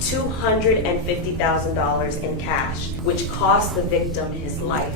$250,000 in cash, which cost the victim his life.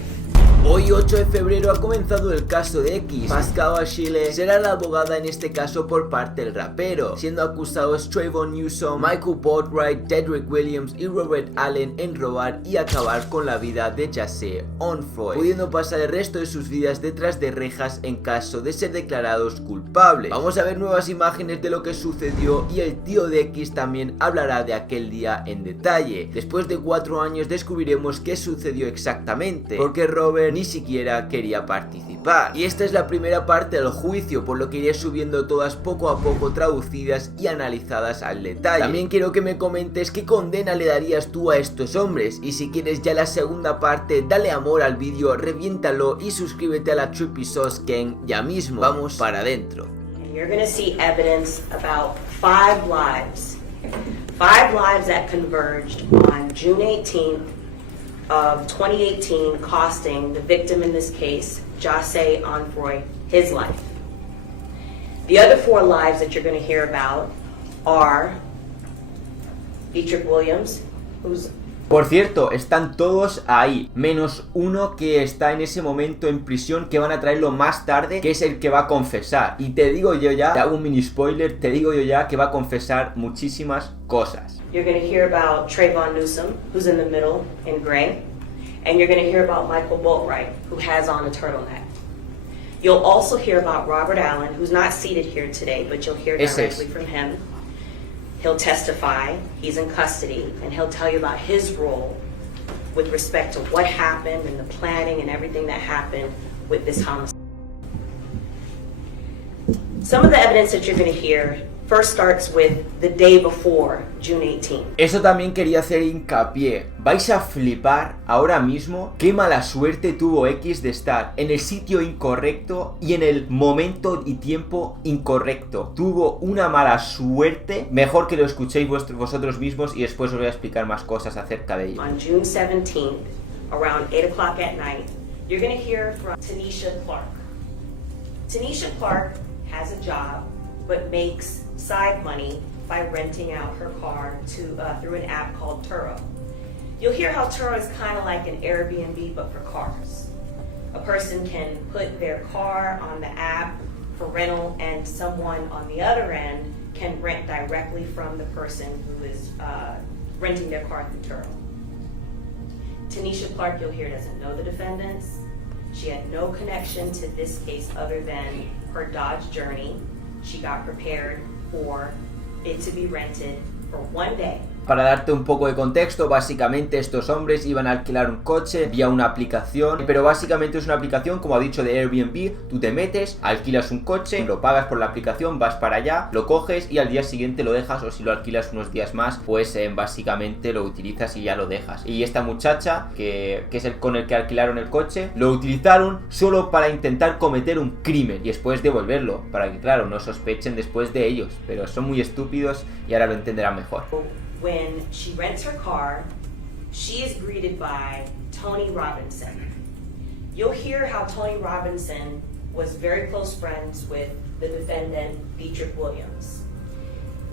Hoy 8 de febrero ha comenzado el caso de X. Pascal Chile será la abogada en este caso por parte del rapero, siendo acusados Trayvon Newsom, Michael Boatwright, Dedrick Williams y Robert Allen en robar y acabar con la vida de Jahseh Onfroy, pudiendo pasar el resto de sus vidas detrás de rejas en caso de ser declarados culpables. Vamos a ver nuevas imágenes de lo que sucedió y el tío de X también hablará de aquel día en detalle. Después de 4 años descubriremos qué sucedió exactamente, porque Robert ni siquiera quería participar. Y esta es la primera parte del juicio, por lo que iré subiendo todas poco a poco traducidas y analizadas al detalle. También quiero que me comentes qué condena le darías tú a estos hombres, y si quieres ya la segunda parte, dale amor al vídeo, reviéntalo y suscríbete a la Trippy Sauce Gang ya mismo. Vamos para adentro. You're going to see evidence about 5 lives. 5 lives that converged on June 18th of 2018, costing the victim in this case, Jahseh Onfroy, his life. The other 4 lives that you're going to hear about are Dedrick Williams, who's... Por cierto, están todos ahí, menos uno que está en ese momento en prisión, que van a traerlo más tarde, que es el que va a confesar. Y te digo yo ya, te hago un mini spoiler, te digo yo ya que va a confesar muchísimas cosas. You're going to hear about Trayvon Newsom, who's in the middle in gray, and you're going to hear about Michael Boatwright, who has on a turtleneck. You'll also hear about Robert Allen, who's not seated here today, but you'll hear directly from him. He'll testify, he's in custody, and he'll tell you about his role with respect to what happened and the planning and everything that happened with this homicide. Some of the evidence that you're going to hear first starts with the day before June 18. Eso también quería hacer hincapié. Vais a flipar ahora mismo qué mala suerte tuvo X de estar en el sitio incorrecto y en el momento y tiempo incorrecto. Tuvo una mala suerte. Mejor que lo escuchéis vosotros mismos y después os voy a explicar más cosas acerca de ello. On June 17th, around 8 o'clock at night, you're going to hear from Tanisha Clark. Tanisha Clark has a job but makes side money by renting out her car to through an app called Turo. You'll hear how Turo is kind of like an Airbnb but for cars. A person can put their car on the app for rental, and someone on the other end can rent directly from the person who is renting their car through Turo. Tanisha Clark, you'll hear, doesn't know the defendants. She had no connection to this case other than her Dodge Journey. She got prepared for it to be rented for 1 day. Para darte un poco de contexto, básicamente estos hombres iban a alquilar un coche vía una aplicación, pero básicamente es una aplicación, como ha dicho, de Airbnb. Tú te metes, alquilas un coche, lo pagas por la aplicación, vas para allá, lo coges y al día siguiente lo dejas, o si lo alquilas unos días más, pues básicamente lo utilizas y ya lo dejas. Y esta muchacha, que es el con el que alquilaron el coche, lo utilizaron solo para intentar cometer un crimen y después devolverlo, para que claro, no sospechen después de ellos, pero son muy estúpidos y ahora lo entenderán mejor. When she rents her car, she is greeted by Tony Robinson. You'll hear how Tony Robinson was very close friends with the defendant, Dedrick Williams.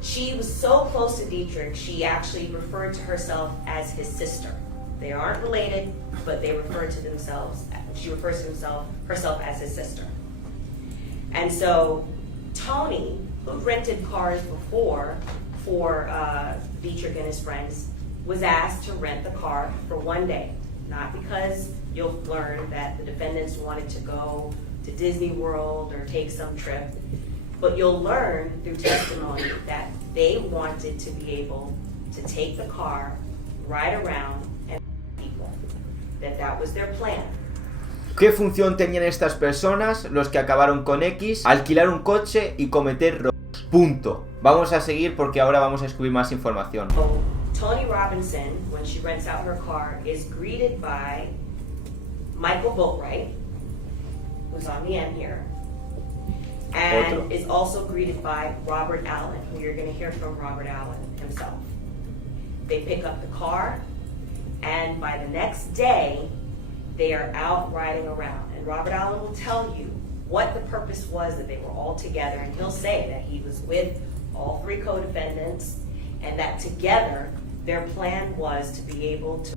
She was so close to Dedrick, she actually referred to herself as his sister. They aren't related, but they refer to themselves, she refers to herself as his sister. And so Tony, who rented cars before for Dedrick and his friends, was asked to rent the car for 1 day. Not because you'll learn that the defendants wanted to go to Disney World or take some trip, but you'll learn through testimony that they wanted to be able to take the car, ride around, and people. That was their plan. ¿Qué función tenían estas personas, los que acabaron con X? Alquilar un coche y cometer robos. Punto. Vamos a seguir porque ahora vamos a descubrir más información. Tony Robinson, when she rents out her car, is greeted by Michael Boatwright, who's on the end here, and is also greeted by Robert Allen, who you're going to hear from Robert Allen himself. They pick up the car, and by the next day, they are out riding around. And Robert Allen will tell you what the purpose was that they were all together, and he'll say that he was with all 3 co-defendants, and that together their plan was to be able to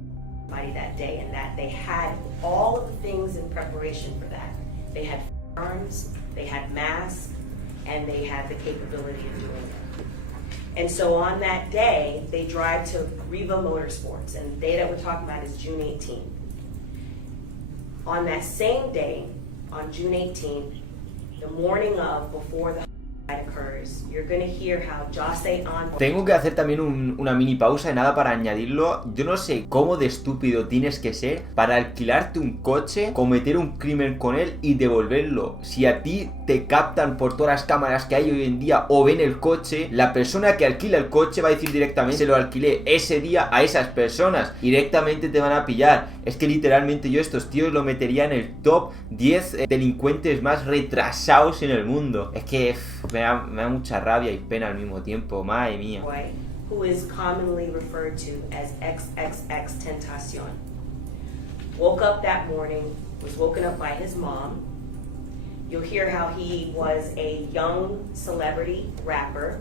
somebody that day, and that they had all of the things in preparation for that. They had arms, they had masks, and they had the capability of doing it. And so on that day, they drive to Riva Motorsports, and the day that we're talking about is June 18th. On that same day, on June 18th, the morning of, before the occurs, you're going to hear how Jahseh Onfroy... Tengo que hacer también una mini pausa y nada para añadirlo. Yo no sé cómo de estúpido tienes que ser para alquilarte un coche, cometer un crimen con él y devolverlo. Si a ti te captan por todas las cámaras que hay hoy en día o ven el coche, la persona que alquila el coche va a decir directamente: se lo alquilé ese día a esas personas. Directamente te van a pillar. Es que literalmente yo estos tíos lo metería en el top 10 delincuentes más retrasados en el mundo. Es que me da mucha rabia y pena al mismo tiempo, madre mía. Who is commonly referred to as XXXTentacion. Woke up that morning, was woken up by his mom. You'll hear how he was a young celebrity rapper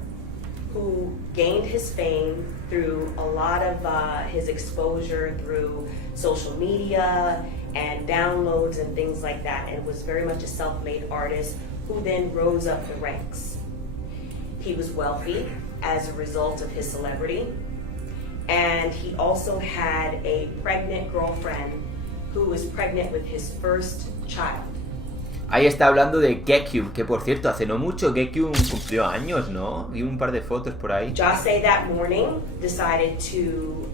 who gained his fame through a lot of his exposure through social media and downloads and things like that, and was very much a self-made artist who then rose up the ranks. He was wealthy as a result of his celebrity, and he also had a pregnant girlfriend who was pregnant with his first child. Ahí está hablando de Gekkyun, que por cierto, hace no mucho Gekkyun cumplió años, ¿no? Vi un par de fotos por ahí. Jahseh that morning decided to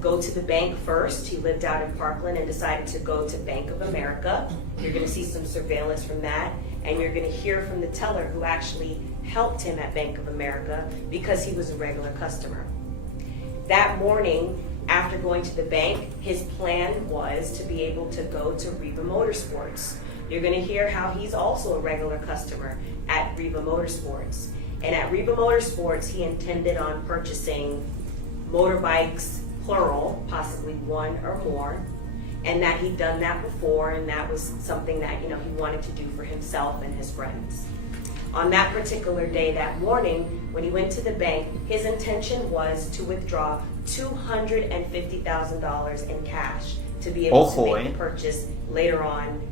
go to the bank first. He lived out in Parkland and decided to go to Bank of America. You're going to see some surveillance from that, and you're going to hear from the teller who actually helped him at Bank of America because he was a regular customer. That morning, after going to the bank, his plan was to be able to go to Riva Motorsports. You're going to hear how he's also a regular customer at Riva Motorsports. And at Riva Motorsports, he intended on purchasing motorbikes, plural, possibly one or more, and that he'd done that before, and that was something that, he wanted to do for himself and his friends. On that particular day, that morning, when he went to the bank, his intention was to withdraw $250,000 in cash to be able to make the purchase later on.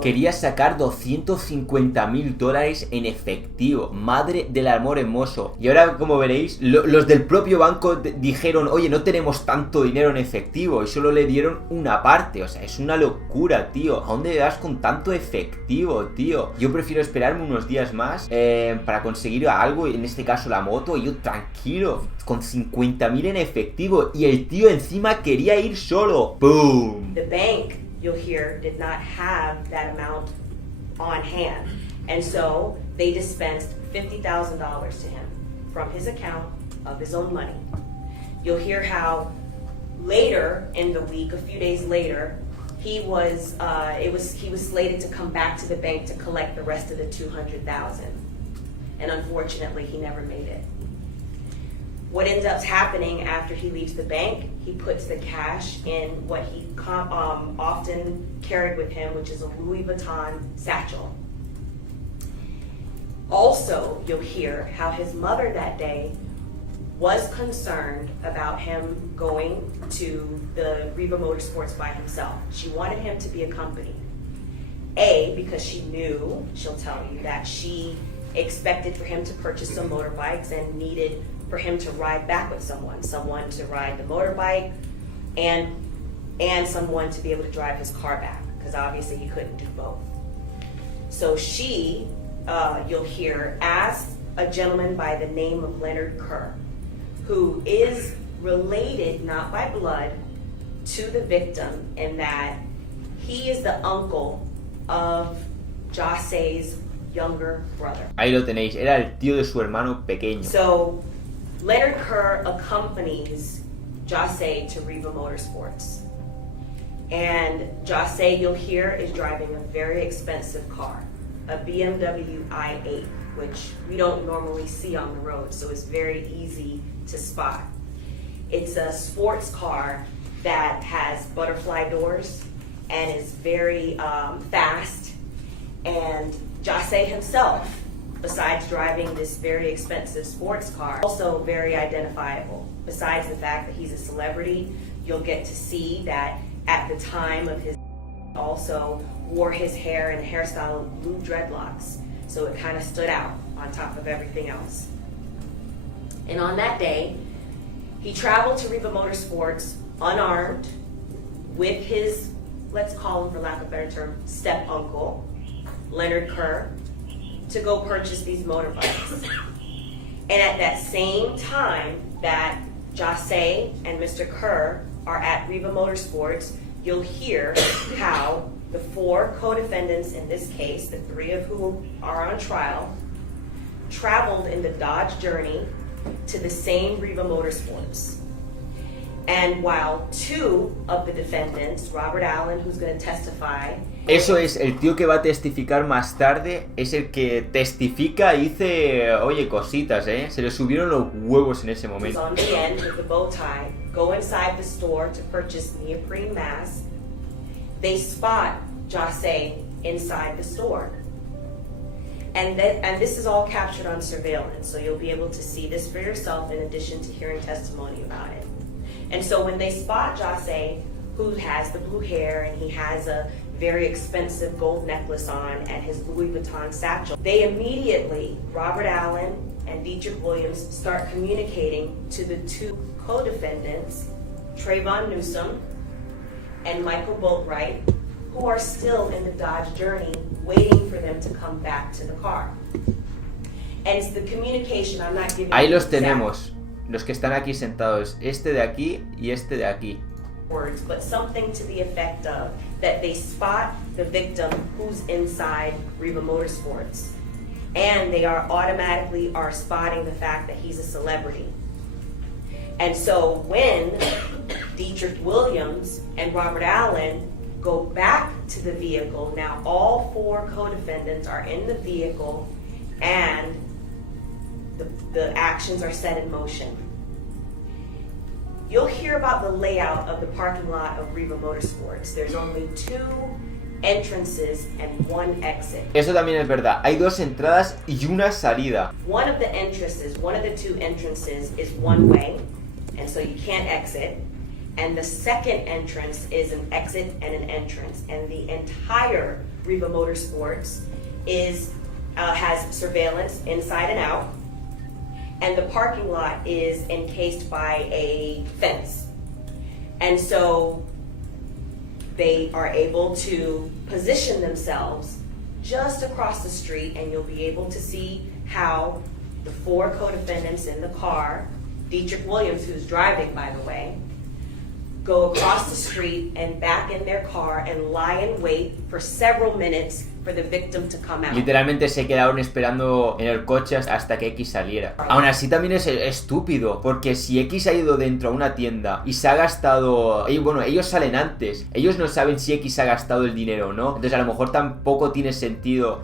Quería sacar $250,000 en efectivo. Madre del amor hermoso. Y ahora, como veréis, los del propio banco dijeron: oye, no tenemos tanto dinero en efectivo, y solo le dieron una parte. O sea, es una locura, tío. ¿A dónde vas con tanto efectivo, tío? Yo prefiero esperarme unos días más para conseguir algo, en este caso la moto, y yo tranquilo, con 50,000 en efectivo. Y el tío encima quería ir solo. ¡Boom! The bank, you'll hear, did not have that amount on hand. And so they dispensed $50,000 to him from his account of his own money. You'll hear how later in the week, a few days later, he was slated to come back to the bank to collect the rest of the $200,000. And unfortunately, he never made it. What ends up happening after he leaves the bank, he puts the cash in what he often carried with him, which is a Louis Vuitton satchel. Also, you'll hear how his mother that day was concerned about him going to the Riva Motorsports by himself. She wanted him to be accompanied. A, because she knew, she'll tell you, that she expected for him to purchase some motorbikes and needed for him to ride back with someone to ride the motorbike and someone to be able to drive his car back, because obviously he couldn't do both. So she, you'll hear, asked a gentleman by the name of Leonard Kerr, who is related, not by blood, to the victim, in that he is the uncle of Jahseh's younger brother. Ahí lo tenéis, era el tío de su hermano pequeño. So Leonard Kerr accompanies Jahseh to Riva Motorsports. And Jahseh, you'll hear, is driving a very expensive car, a BMW i8, which we don't normally see on the road, so it's very easy to spot. It's a sports car that has butterfly doors and is very fast. And Jahseh himself besides driving this very expensive sports car, also very identifiable. Besides the fact that he's a celebrity, you'll get to see that at the time of his also wore his hair in a hairstyle of blue dreadlocks. So it kind of stood out on top of everything else. And on that day, he traveled to Riva Motorsports unarmed with his, let's call him for lack of a better term, step uncle, Leonard Kerr, to go purchase these motorbikes. And at that same time that Jahseh and Mr. Kerr are at Riva Motorsports, you'll hear how the 4 co-defendants in this case, the 3 of whom are on trial, traveled in the Dodge Journey to the same Riva Motorsports. And while 2 of the defendants, Robert Allen, who's going to testify. Eso es, el tío que va a testificar más tarde es el que testifica y dice, oye, cositas, se le subieron los huevos en ese momento. On the end with the bow tie, go inside the store to purchase neoprene masks. They spot Jahseh inside the store. And this is all captured on surveillance, so you'll be able to see this for yourself in addition to hearing testimony about it. And so when they spot Jahseh, who has the blue hair and he has a very expensive gold necklace on and his Louis Vuitton satchel, they immediately, Robert Allen and Dietrich Williams, start communicating to the 2 co-defendants, Trayvon Newsom and Michael Boatwright, who are still in the Dodge Journey waiting for them to come back to the car. And it's the communication, I'm not giving Ahí los tenemos, los que están aquí sentados, este de aquí y este de aquí. Words, but something to the effect of that they spot the victim who's inside Riva Motorsports, and they are automatically spotting the fact that he's a celebrity. And so when Dietrich Williams and Robert Allen go back to the vehicle, now all 4 co-defendants are in the vehicle and the actions are set in motion. You'll hear about the layout of the parking lot of Riva Motorsports. There's only 2 entrances and 1 exit. Eso también es verdad. Hay 2 entradas y una salida. One of the 2 entrances is one way, and so you can't exit. And the second entrance is an exit and an entrance. And the entire Riva Motorsports has surveillance inside and out. And the parking lot is encased by a fence. And so they are able to position themselves just across the street, and you'll be able to see how the 4 co-defendants in the car, Dietrich Williams, who's driving, by the way, go across the street and back in their car and lie in wait for several minutes for the victim to come out. Literalmente se quedaron esperando en el coche hasta que X saliera. Aún así también es estúpido, porque si X ha ido dentro a una tienda y se ha gastado... Bueno, ellos salen antes, ellos no saben si X ha gastado el dinero o no, entonces a lo mejor tampoco tiene sentido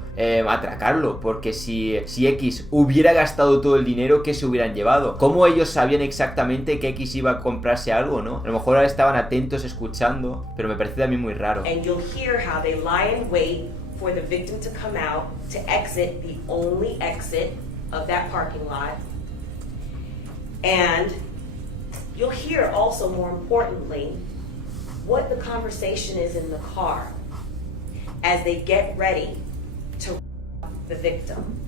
atracarlo, porque si X hubiera gastado todo el dinero, ¿qué se hubieran llevado? ¿Cómo ellos sabían exactamente que X iba a comprarse algo, no? A lo mejor ahora estaban atentos escuchando, pero me parece también muy raro. And you'll hear how they lie in wait for the victim to come out to exit the only exit of that parking lot. And you'll hear also, more importantly, what the conversation is in the car as they get ready to rob the victim.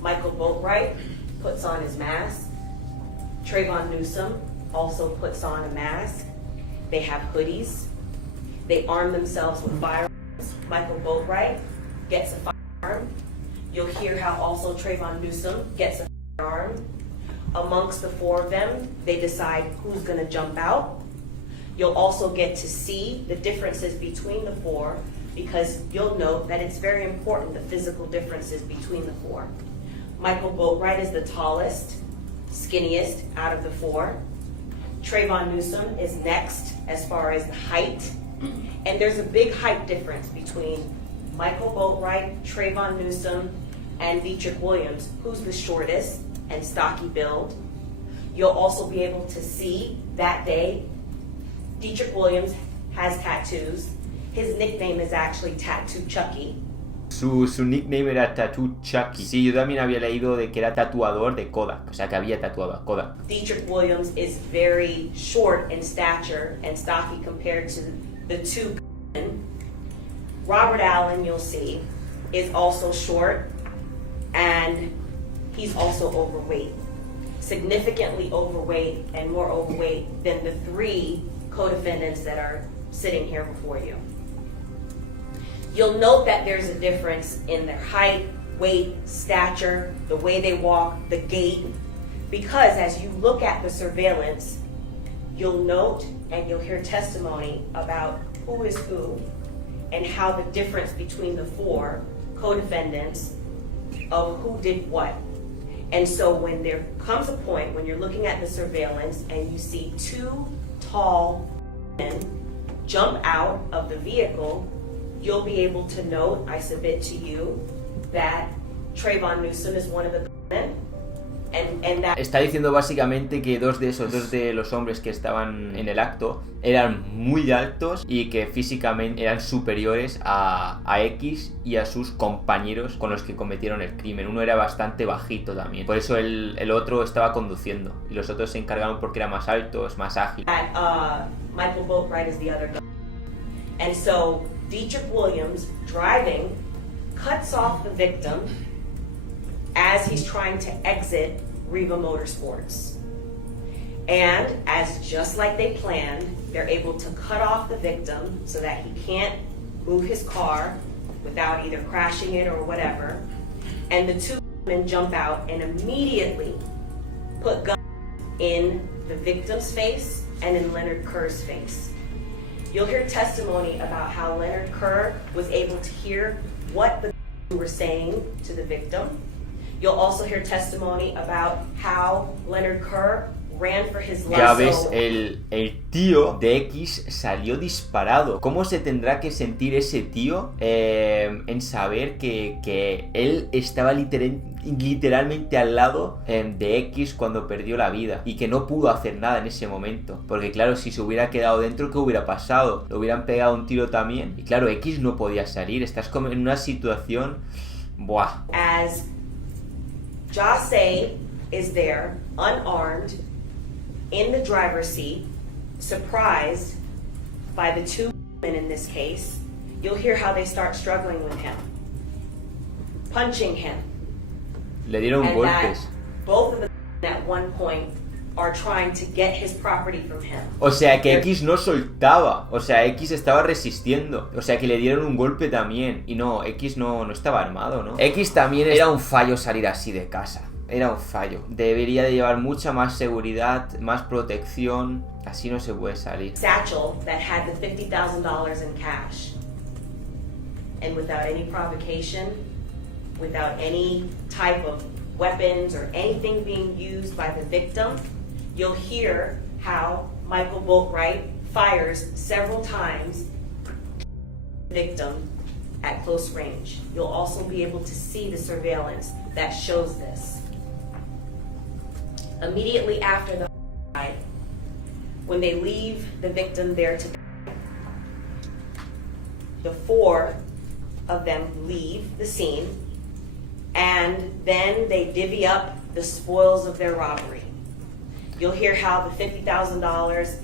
Michael Boatwright puts on his mask. Trayvon Newsom also puts on a mask. They have hoodies. They arm themselves with firearms. Michael Boatwright gets a firearm. You'll hear how also Trayvon Newsom gets a firearm. Amongst the 4 of them, they decide who's going to jump out. You'll also get to see the differences between the 4, because you'll note that it's very important, the physical differences between the 4. Michael Boatwright is the tallest, skinniest out of the 4. Trayvon Newsom is next as far as the height. And there's a big height difference between Michael Boatwright, Trayvon Newsom, and Dietrich Williams, who's the shortest and stocky build. You'll also be able to see that day, Dietrich Williams has tattoos. His nickname is actually Tattoo Chucky. Su nickname era Tattoo Chucky. Sí, yo también había leído de que era tatuador de Kodak, o sea que había tatuado a Kodak. Dietrich Williams is very short in stature and stocky compared to the two men. Robert Allen, you'll see, is also short and he's also overweight. Significantly overweight and more overweight than the three co-defendants that are sitting here before you. You'll note that there's a difference in their height, weight, stature, the way they walk, the gait, because as you look at the surveillance, you'll note and you'll hear testimony about who is who and how the difference between the four co-defendants of who did what. And so when there comes a point when you're looking at the surveillance and you see two tall men jump out of the vehicle, you'll be able to note, I submit to you, that Trayvon Newsom is one of the men. And that... Está diciendo básicamente que dos de los hombres que estaban en el acto eran muy altos y que físicamente eran superiores a X y a sus compañeros con los que cometieron el crimen. Uno era bastante bajito también, por eso el otro estaba conduciendo y los otros se encargaron porque eran más altos, más ágiles. Michael Boatwright is the other guy. And so Dietrich Williams, driving, cuts off the victim as he's trying to exit Riva Motorsports. And as just like they planned, they're able to cut off the victim so that he can't move his car without either crashing it or whatever. And the two men jump out and immediately put guns in the victim's face and in Leonard Kerr's face. You'll hear testimony about how Leonard Kerr was able to hear what the were saying to the victim. You'll also hear testimony about how Leonard Kerr ran for his life. Ya ves, el tío de X salió disparado. ¿Cómo se tendrá que sentir ese tío en saber que él estaba literalmente al lado de X cuando perdió la vida y que no pudo hacer nada en ese momento? Porque claro, si se hubiera quedado dentro, ¿qué hubiera pasado? ¿Le hubieran pegado un tiro también? Y claro, X no podía salir. Estás como en una situación... Buah. As Jahseh is there, unarmed, in the driver's seat, surprised by the two men in this case, you'll hear how they start struggling with him, punching him. Le dieron and golpes. Both of them at one point are trying to get his property from him. O sea que X no soltaba, o sea, X estaba resistiendo, o sea que le dieron un golpe también. Y no, X no estaba armado, ¿no? X también era un fallo salir así de casa. Era un fallo. Debería de llevar mucha más seguridad, más protección. Así no se puede salir. Satchel that had the $50,000 in cash. And without any provocation, without any type of weapons or anything being used by the victim, you'll hear how Michael Boatwright fires several times the victim at close range. You'll also be able to see the surveillance that shows this. Immediately after the fight, when they leave the victim there to die, the four of them leave the scene and then they divvy up the spoils of their robbery. You'll hear how the $50,000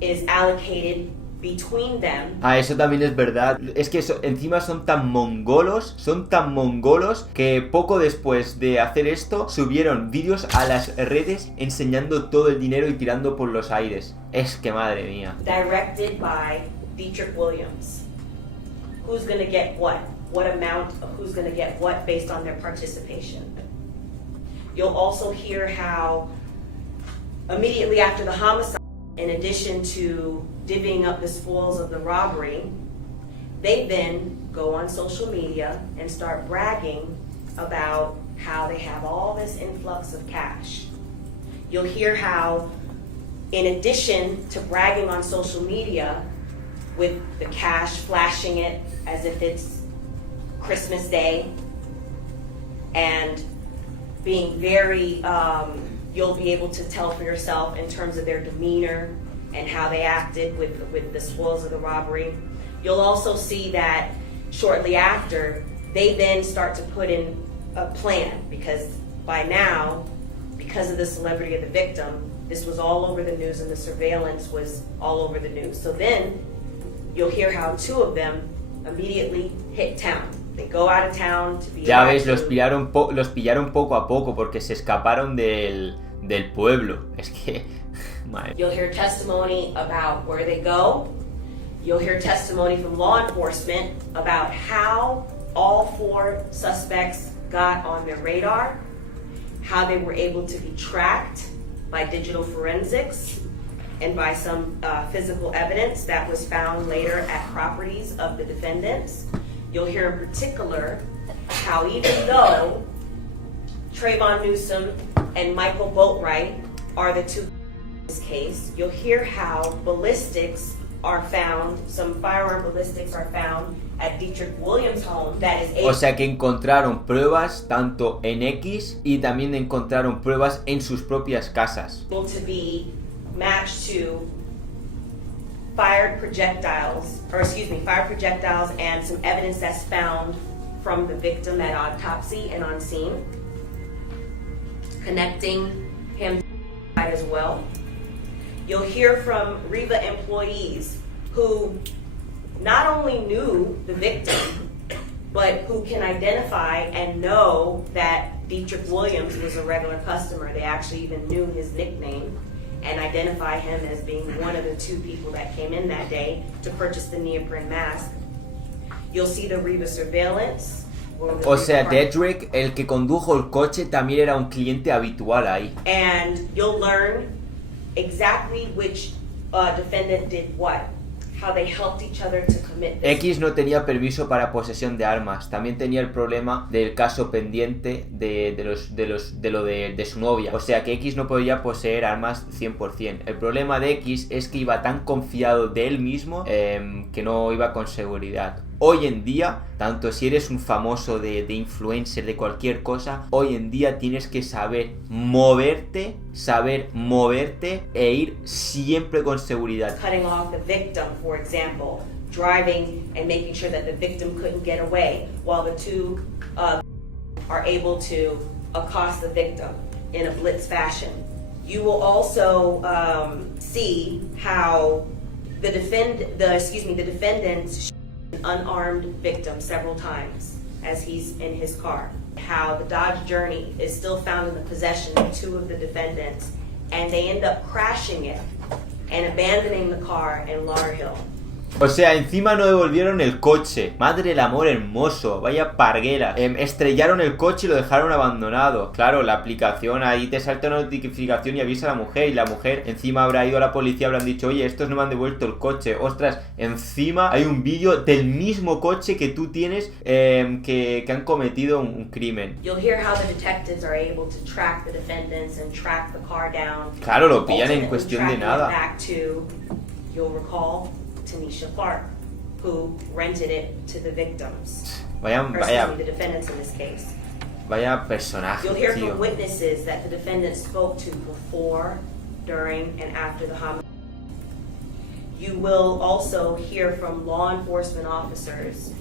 is allocated between them. Ah, eso también es verdad. Es que encima son tan mongolos que poco después de hacer esto subieron vídeos a las redes enseñando todo el dinero y tirando por los aires. Es que madre mía. Directed by Dietrich Williams. Who's gonna get what? What amount of who's gonna get what based on their participation. You'll also hear how immediately after the homicide, in addition to divvying up the spoils of the robbery, they then go on social media and start bragging about how they have all this influx of cash. You'll hear how, in addition to bragging on social media with the cash, flashing it as if it's Christmas Day, and being very, you'll be able to tell for yourself in terms of their demeanor and how they acted with the spoils of the robbery. You'll also see that shortly after, they then start to put in a plan, because by now, because of the celebrity of the victim, this was all over the news and the surveillance was all over the news. So then you'll hear how two of them immediately hit town. They go out of town to be... Ya ves, los pillaron poco a poco porque se escaparon del pueblo. Es que... Madre. You'll hear testimony about where they go. You'll hear testimony from law enforcement about how all four suspects got on their radar, how they were able to be tracked by digital forensics and by some physical evidence that was found later at properties of the defendants. You'll hear in particular how even though Trayvon Newsom and Michael Boatwright are the two in this case, you'll hear how ballistics are found, some firearm ballistics are found at Dietrich Williams' home that is able... O sea que encontraron pruebas tanto en X y también encontraron pruebas en sus propias casas. To be matched to fired projectiles and some evidence that's found from the victim at autopsy and on scene, connecting him to as well. You'll hear from Riva employees who not only knew the victim, but who can identify and know that Dietrich Williams was a regular customer. They actually even knew his nickname and identify him as being one of the two people that came in that day to purchase the neoprene mask. You'll see the Riva surveillance. O sea, Dietrich, el que condujo el coche, también era un cliente habitual ahí. And you'll learn exactly which defendant did what, how they helped each other to commit this. X no tenía permiso para posesión de armas. También tenía el problema del caso pendiente de su novia. O sea que X no podía poseer armas 100%. El problema de X es que iba tan confiado de él mismo que no iba con seguridad. Hoy en día, tanto si eres un famoso de influencer, de cualquier cosa, hoy en día tienes que saber moverte e ir siempre con seguridad. Cutting off the victim, for example, driving and making sure that the victim couldn't get away while the two are able to accost the victim in a blitz fashion. You will also see how the defendants unarmed victim several times as he's in his car. How the Dodge Journey is still found in the possession of two of the defendants, and they end up crashing it and abandoning the car in Lauderhill. O sea, encima no devolvieron el coche. Madre del amor hermoso, vaya parguera. Estrellaron el coche y lo dejaron abandonado. Claro, la aplicación, ahí te salta una notificación y avisa a la mujer. Y la mujer encima habrá ido a la policía, habrán dicho, oye, estos no me han devuelto el coche. Ostras, encima hay un vídeo del mismo coche que tú tienes que han cometido un crimen. Claro, lo pillan en cuestión de nada. Tanisha Clark, who rented it to the victims. The defendants in this case. Vaya personaje, You'll hear tío. from witnesses that the defendants spoke to before, during, and after the homicide. You will also hear from law enforcement officers,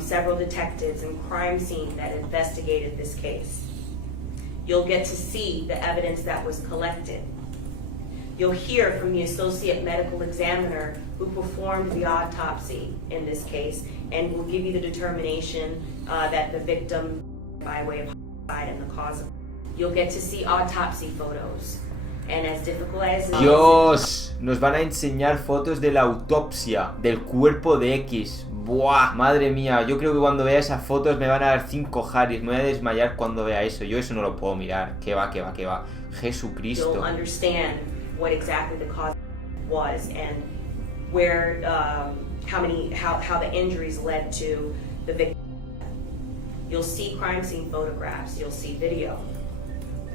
several detectives and crime scene that investigated this case. You'll get to see the evidence that was collected. You'll hear from the associate medical examiner who performed the autopsy in this case and will give you the determination that the victim by way of homicide and the cause of. You'll get to see autopsy photos. And as difficult as it is, Dios, nos van a enseñar fotos de la autopsia del cuerpo de X. Buah, madre mía, yo creo que cuando vea esas fotos me van a dar 5 Harris, me voy a desmayar cuando vea eso. Yo eso no lo puedo mirar. Que va. Jesucristo. you'll understand what exactly the cause was and where, how the injuries led to the victim. You'll see crime scene photographs, you'll see video,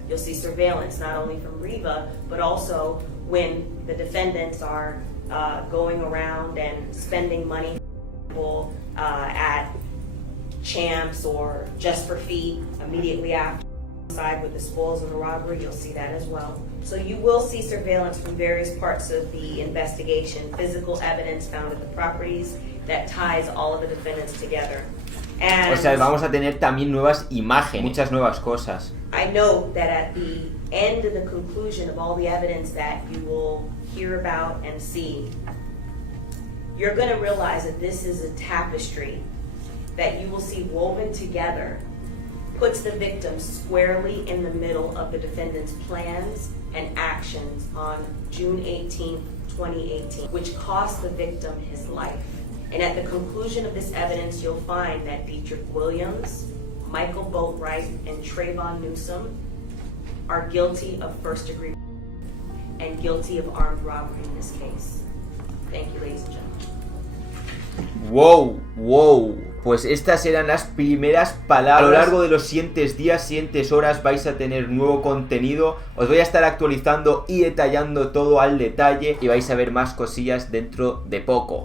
you'll see surveillance, not only from Riva, but also when the defendants are going around and spending money at Champs or Just for Feet immediately after side with the spoils of the robbery. You'll see that as well. So you will see surveillance from various parts of the investigation, physical evidence found at the properties, that ties all of the defendants together. And O sea, vamos a tener también nuevas imágenes, muchas nuevas cosas. I know that at the end of the conclusion of all the evidence that you will hear about and see, you're going to realize that this is a tapestry that you will see woven together, puts the victim squarely in the middle of the defendant's plans and actions on June 18th, 2018, which cost the victim his life. And at the conclusion of this evidence, you'll find that Dietrich Williams, Michael Boatwright, and Trayvon Newsom are guilty of first-degree and guilty of armed robbery in this case. Thank you, ladies and gentlemen. Wow. Pues estas eran las primeras palabras. A lo largo de los siguientes días, siguientes horas vais a tener nuevo contenido. Os voy a estar actualizando y detallando todo al detalle y vais a ver más cosillas dentro de poco.